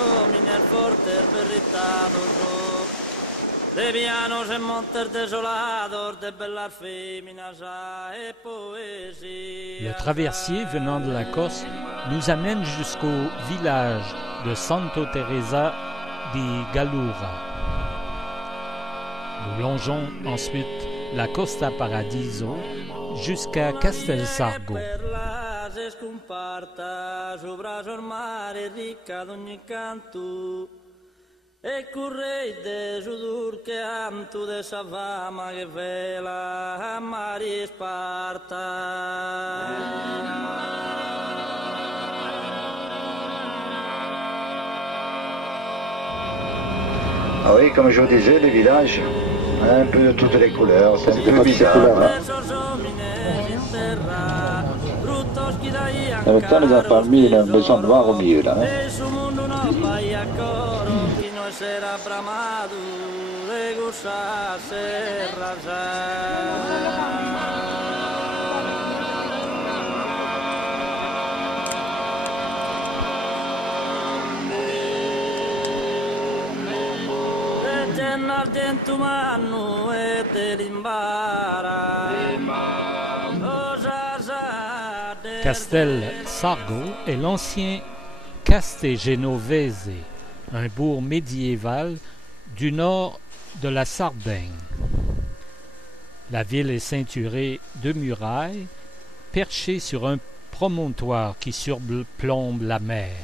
domine il forte berrittato de pianos en montes desolados de bellas féminas et poésie. Le traversier venant de la Corse nous amène jusqu'au village de Santo Teresa di Gallura. Nous longeons ensuite la Costa Paradiso jusqu'à Castelsargo. E correi de judur che antu de sa fama che vela a mari Sparta. Ah oui, comme je vous disais, les villages, un peu de toutes les couleurs, c'est un peu bizarre. En même temps, les enfants mis une maison noire au milieu, là. Será bramado de gozar serra argento umano e dell'imbara. Castelsargo est l'ancien Castegenovese, un bourg médiéval du nord de la Sardaigne. La ville est ceinturée de murailles, perchée sur un promontoire qui surplombe la mer.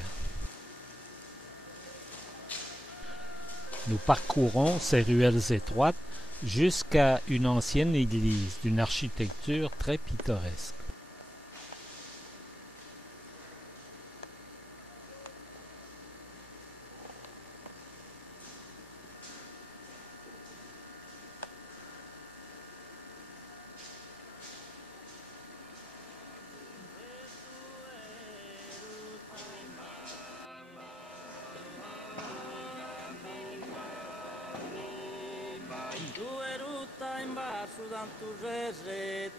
Nous parcourons ces ruelles étroites jusqu'à une ancienne église d'une architecture très pittoresque.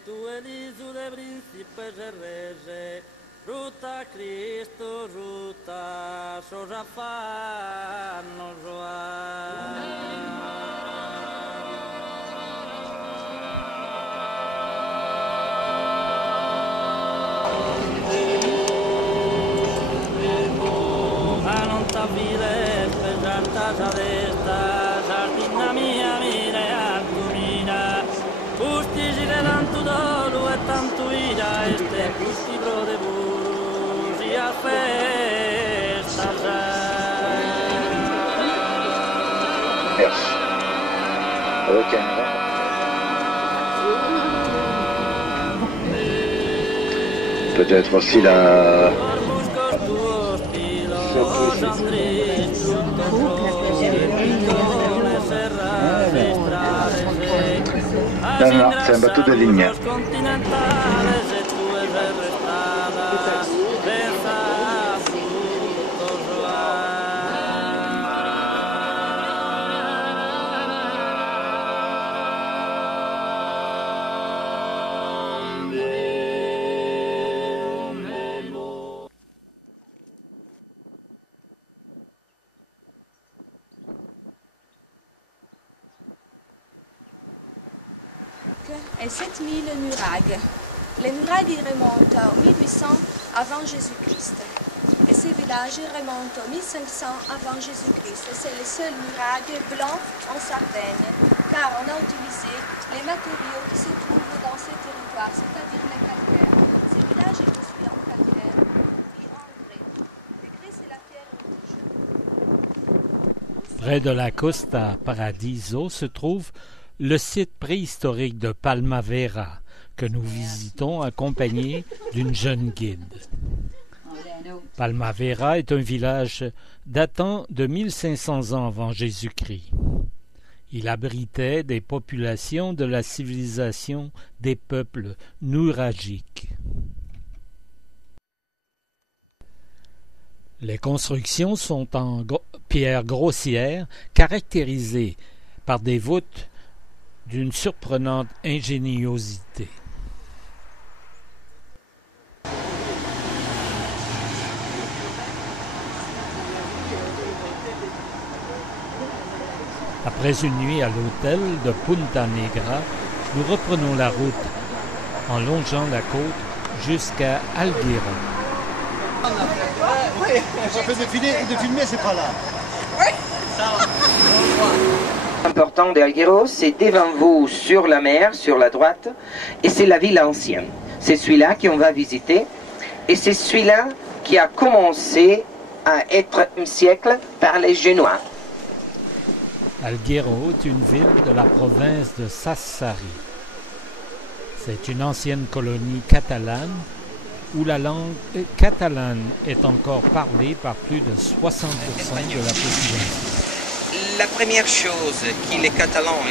Tu elisu de principes e rese, ruta Cristo, ruta sosa fanno ma non t'avvile pesartas a destra, sardina mia mire alcumina. Ustisi de tanto dolo e tanto ira, este gusti pro de burus e a festa Merci. Ok. Peut-être aussi la... Non, c'est un bateau de ligne. Et 7000 nuraghes. Les nuraghes remontent au 1800 avant Jésus-Christ. Et ces villages remontent au 1500 avant Jésus-Christ. C'est le seul nuraghe blanc en Sardaigne, car on a utilisé les matériaux qui se trouvent dans ces territoires, c'est-à-dire les calcaires. Ces villages sont construits en calcaire et en grès. Le grès, c'est la pierre rouge. Près de la Costa Paradiso se trouve le site préhistorique de Palmavera, que nous visitons accompagnés d'une jeune guide. Palmavera est un village datant de 1500 ans avant Jésus-Christ. Il abritait des populations de la civilisation des peuples nuragiques. Les constructions sont en pierre grossière, caractérisées par des voûtes d'une surprenante ingéniosité. Après une nuit à l'hôtel de Punta Negra, nous reprenons la route en longeant la côte jusqu'à Alguero. Oui, ça fait de filmer, c'est pas là. Oui. Important d'Alguero, c'est devant vous sur la mer, sur la droite, et c'est la ville ancienne. C'est celui-là qu'on va visiter, et c'est celui-là qui a commencé à être un siècle par les Génois. Alguero est une ville de la province de Sassari. C'est une ancienne colonie catalane où la langue catalane est encore parlée par plus de 60% de la population. La première chose que les Catalans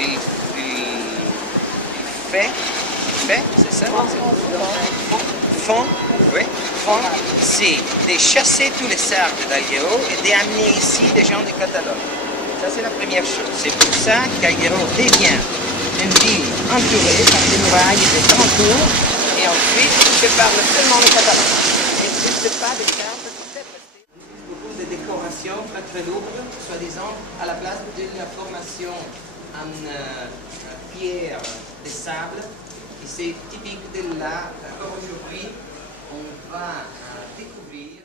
font, c'est ça? Font, c'est de chasser tous les sardes d'Alguero et d'amener ici des gens de Catalogne. Ça, c'est la première chose. C'est pour ça qu'Alguero devient une ville entourée par des murailles et des grands tours, et ensuite, se parle seulement le catalan. Il n'existe pas de cartes, beaucoup de décorations très lourdes, soi-disant, à la place de la formation en pierre de sable. Et c'est typique de là. Aujourd'hui, on va découvrir.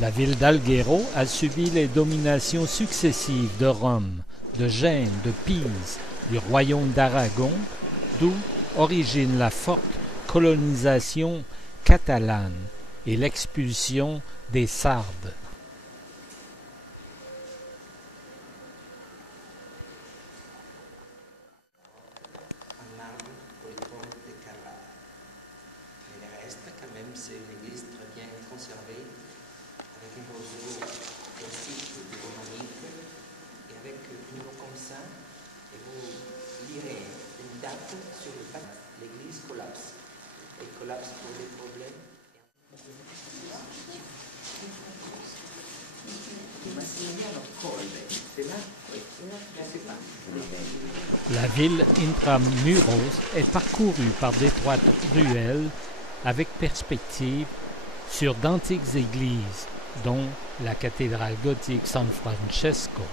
La ville d'Alguero a subi les dominations successives de Rome, de Gênes, de Pise, du royaume d'Aragon, d'où origine la forte colonisation catalane et l'expulsion des Sardes. C'est une église très bien conservée, avec un roseau classique romanique, et avec un numéro comme ça, et vous lirez une date sur le papier. L'église collapse. Elle collapse pour des problèmes. La ville intramuros est parcourue par d'étroites ruelles avec perspective sur d'antiques églises, dont la cathédrale gothique San Francesco.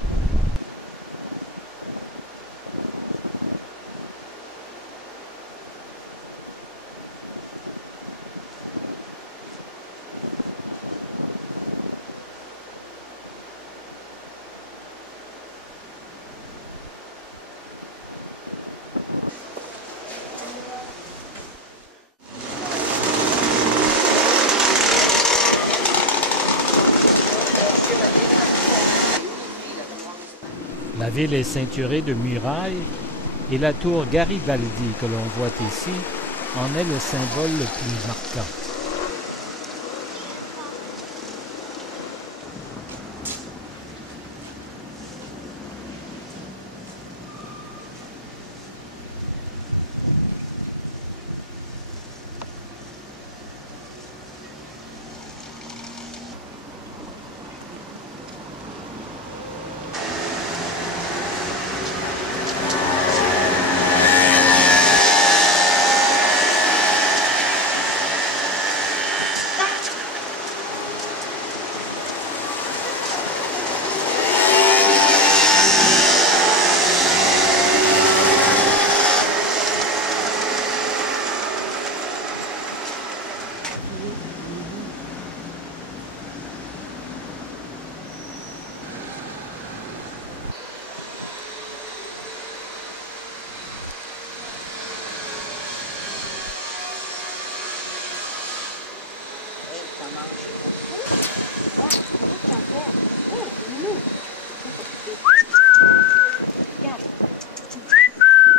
La ville est ceinturée de murailles et la tour Garibaldi que l'on voit ici en est le symbole le plus marquant.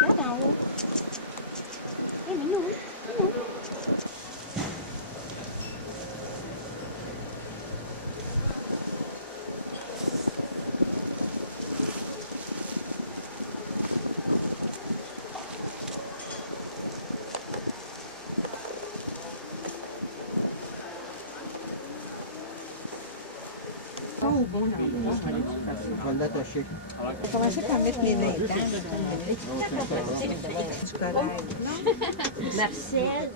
Regarde en haut. Hé, mais nous. Je vais l'attacher. On commençait par mettre les mains dedans. Marcel.